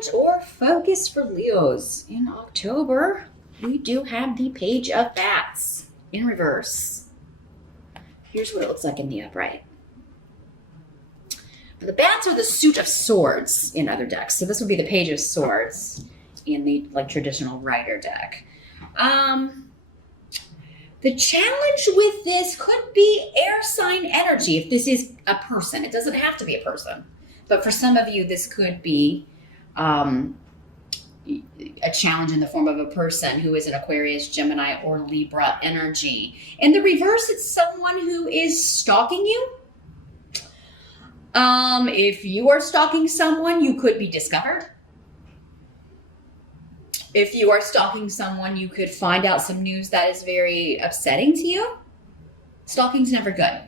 challenge or focus for Leos in October, we do have the Page of Bats in reverse. Here's what it looks like in the upright. The bats are the suit of swords in other decks. So this would be the Page of Swords in the traditional Rider deck. The challenge with this could be air sign energy if this is a person. It doesn't have to be a person. But for some of you, this could be a challenge in the form of a person who is an Aquarius, Gemini, or Libra energy. In the reverse, it's someone who is stalking you. If you are stalking someone, you could be discovered. If you are stalking someone, you could find out some news that is very upsetting to you. Stalking's never good.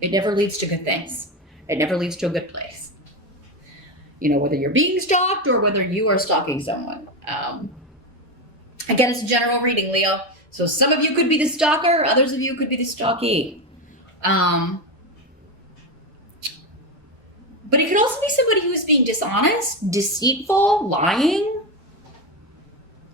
It never leads to good things. It never leads to a good place. Whether you're being stalked or whether you are stalking someone. Again, it's a general reading, Leo. So some of you could be the stalker, others of you could be the stalkee. But it could also be somebody who is being dishonest, deceitful, lying,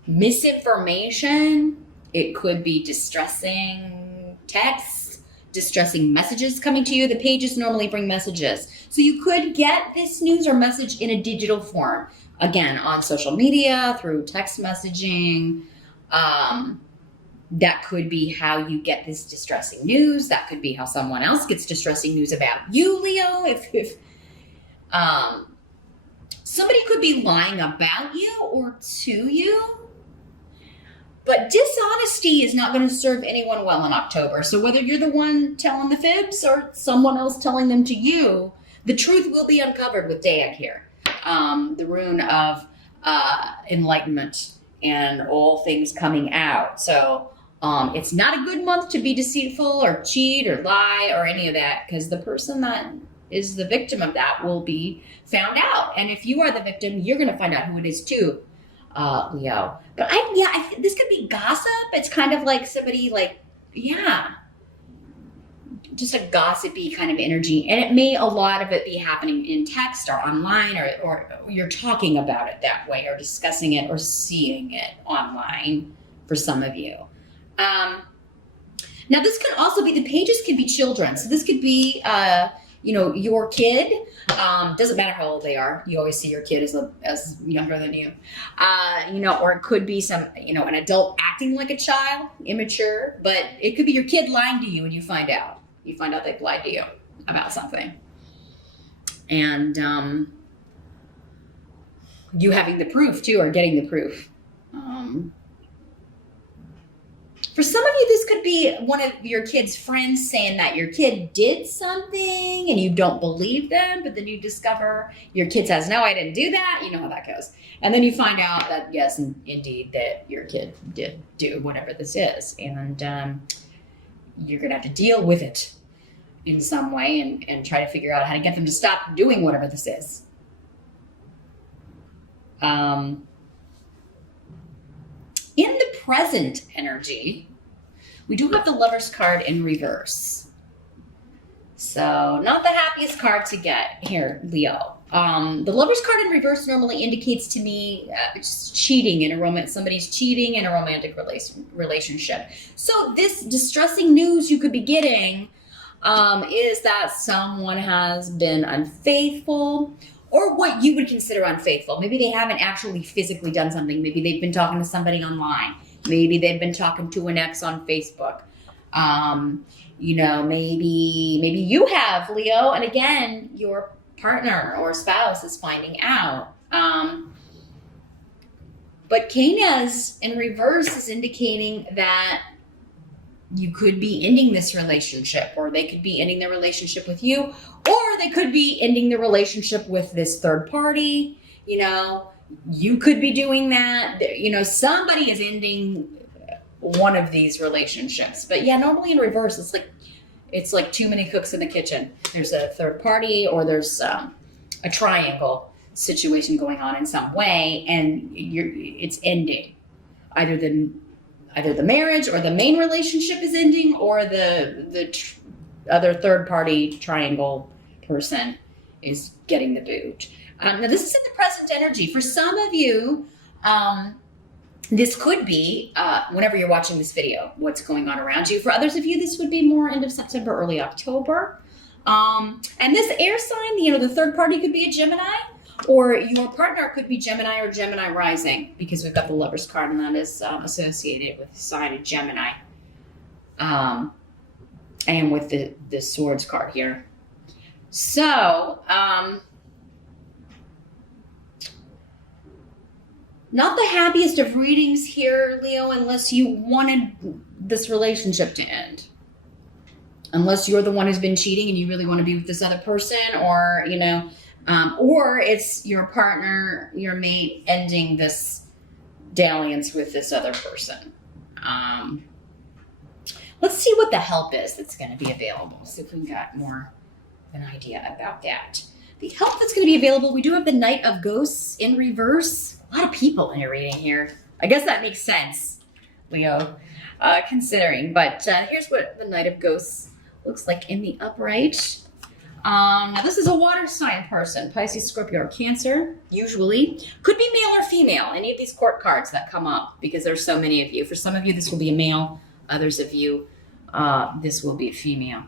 misinformation. It could be distressing texts, distressing messages coming to you. The pages normally bring messages. So you could get this news or message in a digital form. Again, on social media, through text messaging. That could be how you get this distressing news. That could be how someone else gets distressing news about you, Leo. If somebody could be lying about you or to you. But dishonesty is not going to serve anyone well in October. So whether you're the one telling the fibs or someone else telling them to you, the truth will be uncovered with Deag here. The rune of enlightenment and all things coming out. So it's not a good month to be deceitful or cheat or lie or any of that, because the person that is the victim of that will be found out. And if you are the victim, you're going to find out who it is too. Leo. But this could be gossip. It's kind of like somebody just a gossipy kind of energy. And it may, a lot of it be happening in text or online or you're talking about it that way or discussing it or seeing it online for some of you. Now this could also be, the pages could be children. So this could be, your kid. Doesn't matter how old they are. You always see your kid as younger than you. Or it could be an adult acting like a child, immature, but it could be your kid lying to you and you find out. You find out they've lied to you about something. And you having the proof too, or getting the proof. For some of you, this could be one of your kid's friends saying that your kid did something and you don't believe them, but then you discover your kid says, no, I didn't do that. You know how that goes. And then you find out that, yes, indeed, that your kid did do whatever this is. And you're going to have to deal with it in some way and try to figure out how to get them to stop doing whatever this is. In the present energy, we do have the Lover's card in reverse. So not the happiest card to get here, Leo. The Lover's card in reverse normally indicates to me just cheating in a romance. Somebody's cheating in a romantic relationship. So this distressing news you could be getting is that someone has been unfaithful, or what you would consider unfaithful. Maybe they haven't actually physically done something. Maybe they've been talking to somebody online. Maybe they've been talking to an ex on Facebook. Maybe you have, Leo, and again, your partner or spouse is finding out. But Canas in reverse is indicating that you could be ending this relationship, or they could be ending their relationship with you, or they could be ending the relationship with this third party. You could be doing that. Somebody is ending one of these relationships. But yeah, normally in reverse, it's like too many cooks in the kitchen. There's a third party, or there's a triangle situation going on in some way, and it's ending. Either the marriage or the main relationship is ending, or the other third party triangle person is getting the boot. Now, this is in the present energy. For some of you, this could be, whenever you're watching this video, what's going on around you. For others of you, this would be more end of September, early October. And this air sign, the third party could be a Gemini, or your partner could be Gemini or Gemini rising, because we've got the Lover's card, and that is associated with the sign of Gemini. And with the Swords card here. So, not the happiest of readings here, Leo, unless you wanted this relationship to end. Unless you're the one who's been cheating and you really want to be with this other person, or, or it's your partner, your mate, ending this dalliance with this other person. Let's see what the help is that's going to be available. See if we got more of an idea about that. The help that's going to be available, we do have the Knight of Ghosts in reverse. A lot of people in your reading here. I guess that makes sense, Leo, considering. But here's what the Knight of Ghosts looks like in the upright. Now, this is a water sign person, Pisces, Scorpio, or Cancer, usually. Could be male or female, any of these court cards that come up, because there's so many of you. For some of you, this will be a male. Others of you, this will be a female.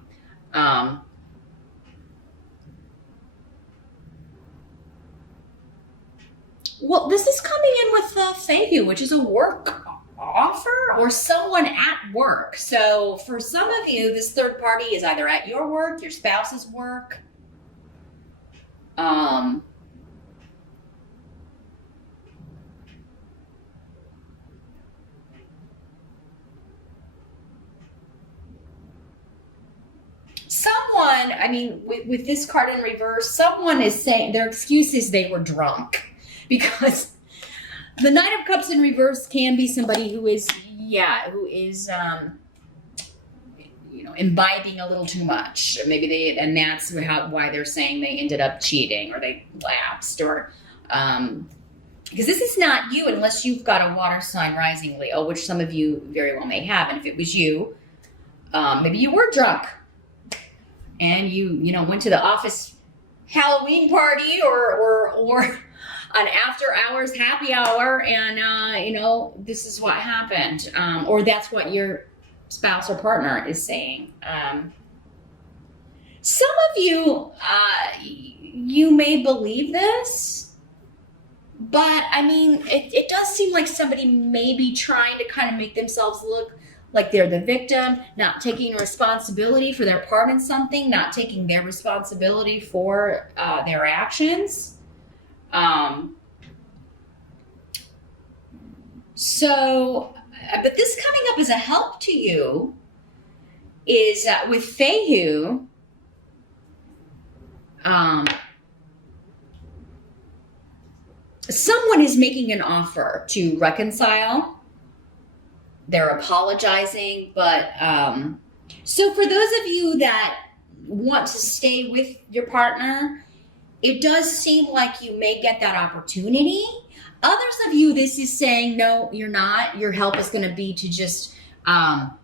Well, this is coming in with Feihu, which is a work offer or someone at work. So for some of you, this third party is either at your work, your spouse's work. Someone, with this card in reverse, someone is saying their excuse is they were drunk, because the Knight of Cups in reverse can be somebody who is imbibing a little too much. Maybe and that's why they're saying they ended up cheating, or they lapsed, or because this is not you unless you've got a water sign rising, Leo, which some of you very well may have. And if it was you, maybe you were drunk. And you went to the office Halloween party or an after hours happy hour, and this is what happened, or that's what your spouse or partner is saying. Some of you, you may believe this, but it does seem like somebody may be trying to kind of make themselves look like they're the victim, not taking responsibility for their part in something, not taking their responsibility for their actions. But this coming up as a help to you is with Feihu, someone is making an offer to reconcile. They're apologizing, but so for those of you that want to stay with your partner, it does seem like you may get that opportunity. Others of you, this is saying, no, you're not. Your help is going to be to just not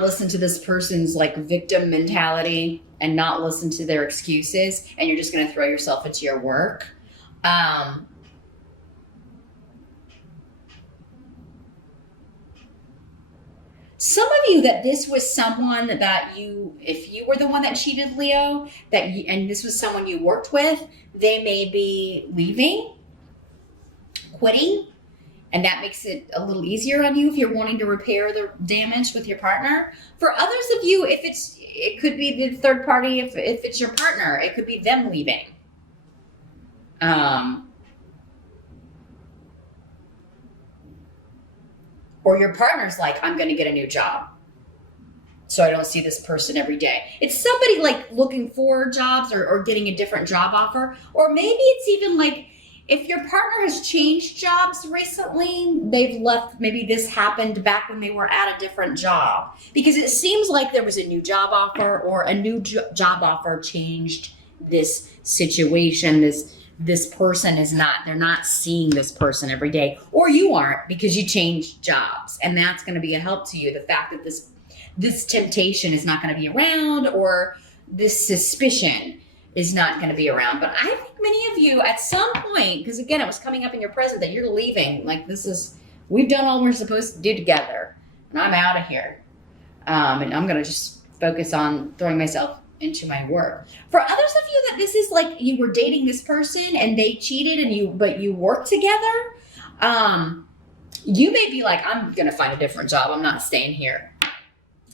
listen to this person's victim mentality and not listen to their excuses, and you're just going to throw yourself into your work. Some of you, that this was someone that if you were the one that cheated, Leo, and this was someone you worked with, they may be leaving, quitting, and that makes it a little easier on you if you're wanting to repair the damage with your partner. For others of you, it could be the third party. If it's your partner, it could be them leaving. Or your partner's like, I'm going to get a new job, so I don't see this person every day. It's somebody looking for jobs or getting a different job offer. Or maybe it's even if your partner has changed jobs recently, they've left, maybe this happened back when they were at a different job. Because it seems like there was a new job offer, or a new job offer changed this situation. This person they're not seeing this person every day, or you aren't, because you changed jobs, and that's going to be a help to you. The fact that this temptation is not going to be around, or this suspicion is not going to be around. But I think many of you at some point, because again, it was coming up in your present that you're leaving. Like we've done all we're supposed to do together, and I'm out of here. And I'm going to just focus on throwing myself into my work. For others of you that this is like you were dating this person and they cheated but you worked together, you may be like, I'm going to find a different job. I'm not staying here.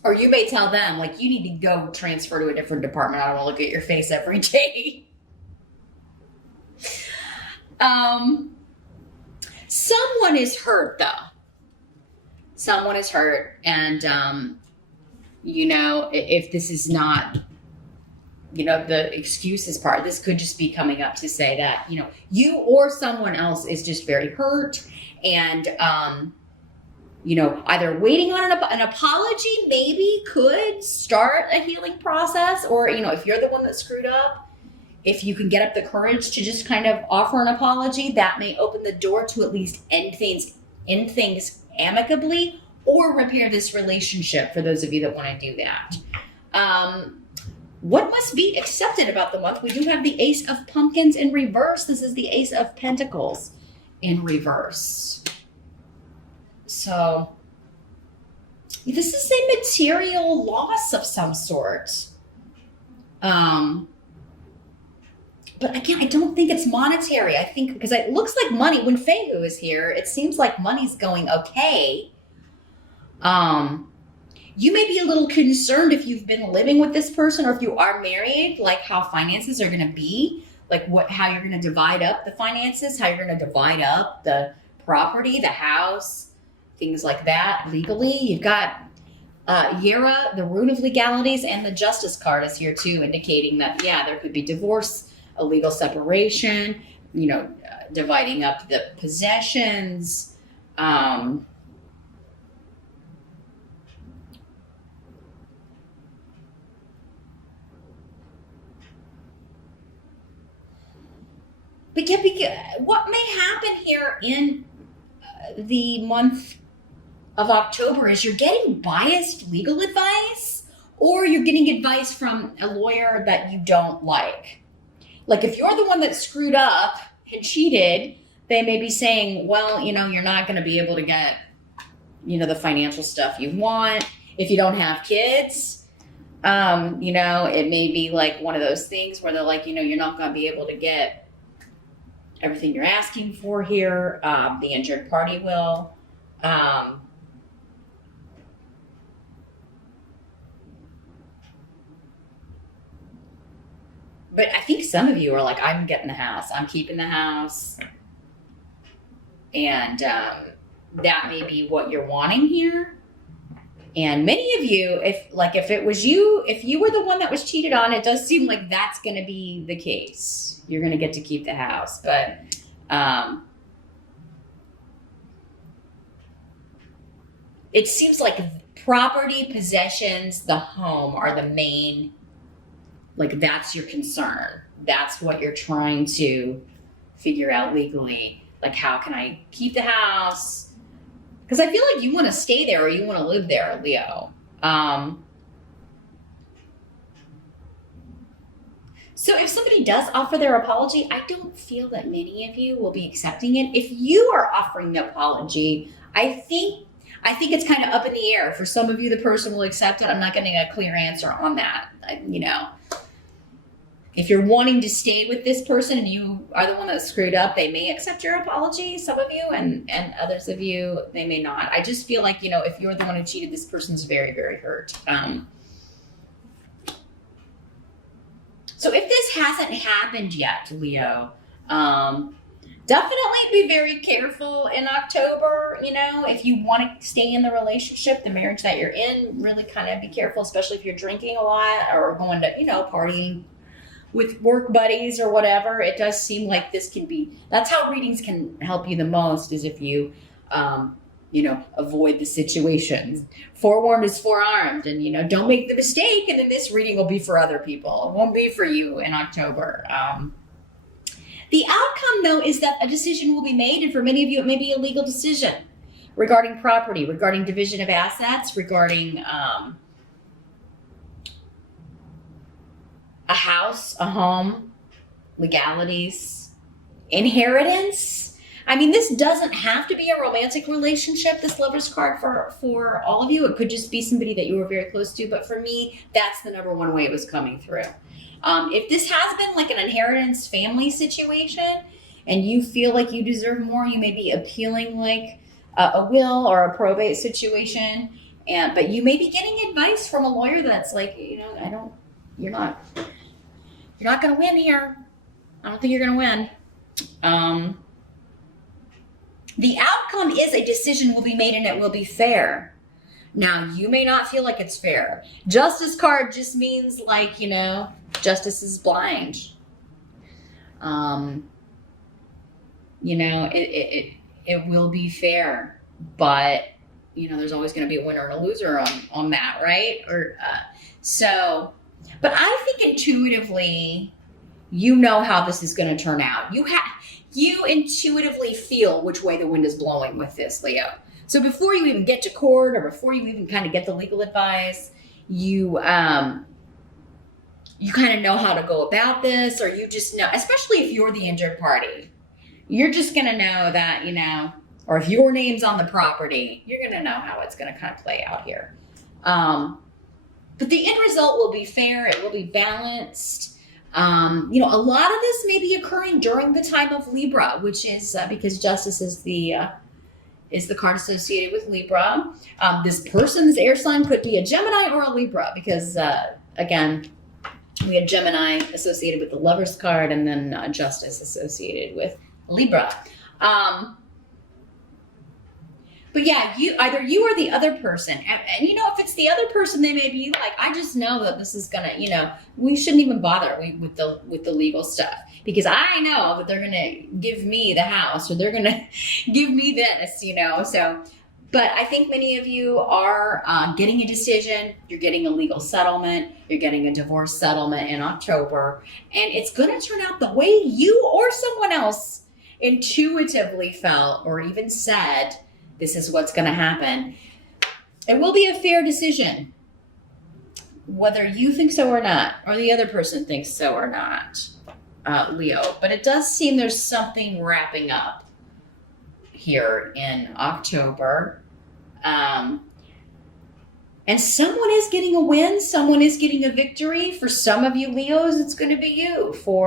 Or you may tell them, like, you need to go transfer to a different department. I don't want to look at your face every day. Someone is hurt, though. Someone is hurt. And, if this is not, the excuses part, this could just be coming up to say that, you or someone else is just very hurt. And, either waiting on an apology maybe could start a healing process, or, if you're the one that screwed up, if you can get up the courage to just kind of offer an apology, that may open the door to at least end things amicably or repair this relationship for those of you that want to do that. What must be accepted about the month? We do have the Ace of Pumpkins in reverse. This is the Ace of Pentacles in reverse. So this is a material loss of some sort. But again, I don't think it's monetary. I think because it looks like money, when Feihu is here, it seems like money's going okay. You may be a little concerned if you've been living with this person or if you are married, like how finances are going to be, like how you're going to divide up the finances, how you're going to divide up the property, the house, things like that legally. You've got Yera, the rune of legalities, and the Justice card is here too, indicating that, there could be divorce, a legal separation, dividing up the possessions. But what may happen here in the month of October is you're getting biased legal advice, or you're getting advice from a lawyer that you don't like. Like if you're the one that screwed up and cheated, they may be saying, well, you're not going to be able to get, the financial stuff you want. If you don't have kids, it may be like one of those things where they're like, you're not going to be able to get everything you're asking for here. The injured party will. But I think some of you are like, I'm getting the house. I'm keeping the house. And that may be what you're wanting here. And many of you, if it was you, if you were the one that was cheated on, it does seem like that's going to be the case. You're going to get to keep the house. But it seems like property, possessions, the home are the main, like that's your concern. That's what you're trying to figure out legally. Like, how can I keep the house? Because I feel like you want to stay there or you want to live there, Leo. So if somebody does offer their apology, I don't feel that many of you will be accepting it. If you are offering the apology, I think it's kind of up in the air. For some of you, the person will accept it. I'm not getting a clear answer on that. If you're wanting to stay with this person and you are the one that screwed up, they may accept your apology, some of you, and others of you, they may not. I just feel like, if you're the one who cheated, this person's very, very hurt. So if this hasn't happened yet, Leo, definitely be very careful in October. If you want to stay in the relationship, the marriage that you're in, really kind of be careful, especially if you're drinking a lot or going to, partying with work buddies or whatever. It does seem like this can be, that's how readings can help you the most, is if you, avoid the situation. Forewarned is forearmed, and, don't make the mistake. And then this reading will be for other people. It won't be for you in October. The outcome, though, is that a decision will be made. And for many of you, it may be a legal decision regarding property, regarding division of assets, regarding, a house, a home, legalities, inheritance. I mean, this doesn't have to be a romantic relationship, this Lover's card for all of you. It could just be somebody that you were very close to. But for me, that's the number one way it was coming through. If this has been like an inheritance family situation and you feel like you deserve more, you may be appealing like a will or a probate situation. But you may be getting advice from a lawyer that's like, you're not going to win here. I don't think you're going to win. The outcome is a decision will be made and it will be fair. Now, you may not feel like it's fair. Justice card just means like, justice is blind. It will be fair, but there's always going to be a winner and a loser on that, right? But I think intuitively, how this is going to turn out. You intuitively feel which way the wind is blowing with this, Leo. So before you even get to court or before you even kind of get the legal advice, you kind of know how to go about this, or you just know, especially if you're the injured party, you're just going to know that, or if your name's on the property, you're going to know how it's going to kind of play out here. But the end result will be fair. It will be balanced. A lot of this may be occurring during the time of Libra, which is because justice is the card associated with Libra. This air sign could be a Gemini or a Libra because, again, we had Gemini associated with the Lover's card and then justice associated with Libra. But yeah, either you or the other person. And if it's the other person, they may be like, I just know that this is going to, we shouldn't even bother with the legal stuff because I know that they're going to give me the house or they're going to give me this, So, but I think many of you are getting a decision. You're getting a legal settlement. You're getting a divorce settlement in October. And it's going to turn out the way you or someone else intuitively felt or even said, this is what's going to happen. It will be a fair decision, whether you think so or not, or the other person thinks so or not, Leo. But it does seem there's something wrapping up here in October. And someone is getting a win. Someone is getting a victory. For some of you Leos, it's going to be you. For